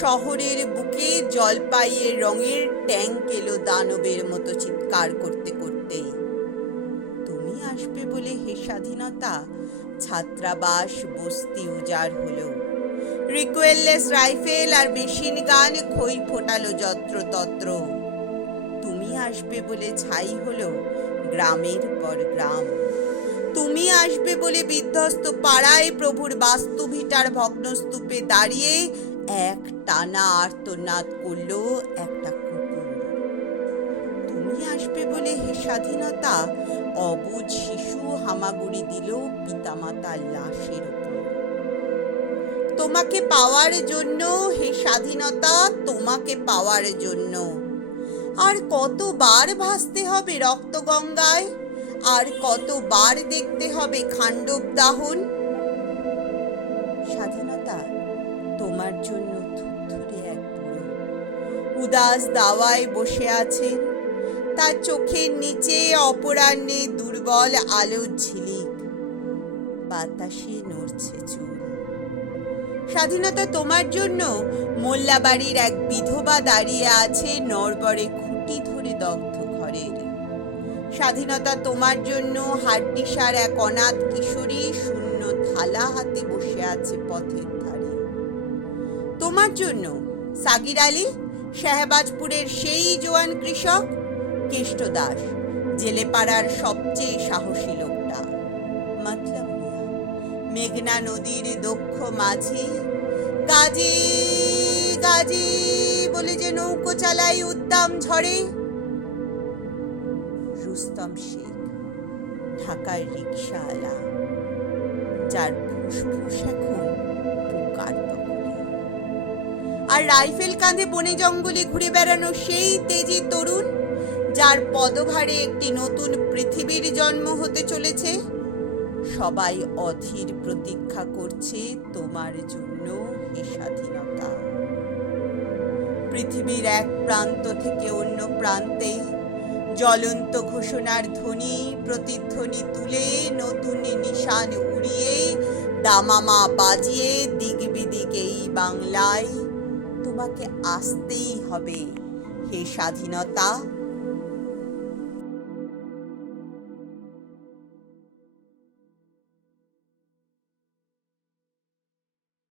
শহরের বুকে জলপাইয়ের রঙের ট্যাঙ্ক এলো দানবের মতো চিৎকার করতে করতেই। তুমি আসবে বলে হে স্বাধীনতা, ছাত্রাবাস, বস্তি উজাড় হলো। রিকোয়েললেস রাইফেল আর মেশিন গান খই ফোটালো যত্রতত্র। তুমি আসবে বলে ছাই হলো গ্রামের পর গ্রাম। তুমি আসবে বলে বিধ্বস্ত পাড়ায় প্রভুর বাস্তু ভিটার ভগ্নস্তূপে দাঁড়িয়ে এক টানা আর্তনাদ করল একটা কুকুর। তুমি আসবে বলে হে স্বাধীনতা অবুজ শিশু হামাগুড়ি দিল পিতামাতার লাশের উপর তোমাকে পাওয়ার জন্য হে স্বাধীনতা তোমাকে পাওয়ার জন্য। আর কতবার ভাসতে হবে রক্তগঙ্গায়? আর কতবার দেখতে হবে খাণ্ডব দাহন? স্বাধীনতা তোমার জন্য থুরথুরে এক বুড়ো। উদাস দাওয়ায় বসে আছেন তার চোখের নিচে অপরাহ্নে দুর্বল আলোর ঝিলিক। বাতাসে নড়ছে চুল। স্বাধীনতা তোমার জন্য। মোল্লাবাড়ির এক বিধবা দাঁড়িয়ে আছে নরবরে খুঁটি ধরে দগ্ধ ঘরের। স্বাধীনতা তোমার জন্য। হাড্ডিসার এক অনাথ কিশোরী শূন্য থালা হাতে বসে আছে পথের ধারে। তোমার জন্য। সাগির আলী, শাহবাজপুরের সেই জোয়ান কৃষক, কেষ্ট দাস, জেলেপাড়ার সবচেয়ে সাহসী লোকটা। মতলব মেঘনা নদীর দক্ষ মাঝি গাজী গাজী বলে যে নৌকো চালাই উদ্দাম ঝড়ে। রুস্তম শেখ, ঢাকার রিক্সাওয়ালা যার ফুসফুস এখন পোকার আর রাইফেল কাঁধে বনে জঙ্গলে ঘুরে বেড়ানো সেই তেজি তরুণ, যার পদভারে একটি নতুন পৃথিবীর জন্ম হতে চলেছে। সবাই অধীর প্রতীক্ষা করছে তোমার জন্য হে স্বাধীনতা। পৃথিবীর এক প্রান্ত থেকে অন্য প্রান্তে জ্বলন্ত ঘোষণার ধ্বনি, প্রতিধ্বনি তুলে নতুন নিশান উড়িয়ে, দামামা বাজিয়ে দিক বিদিক এই বাংলায় তোমাকে আসতেই হবে। হে স্বাধীনতা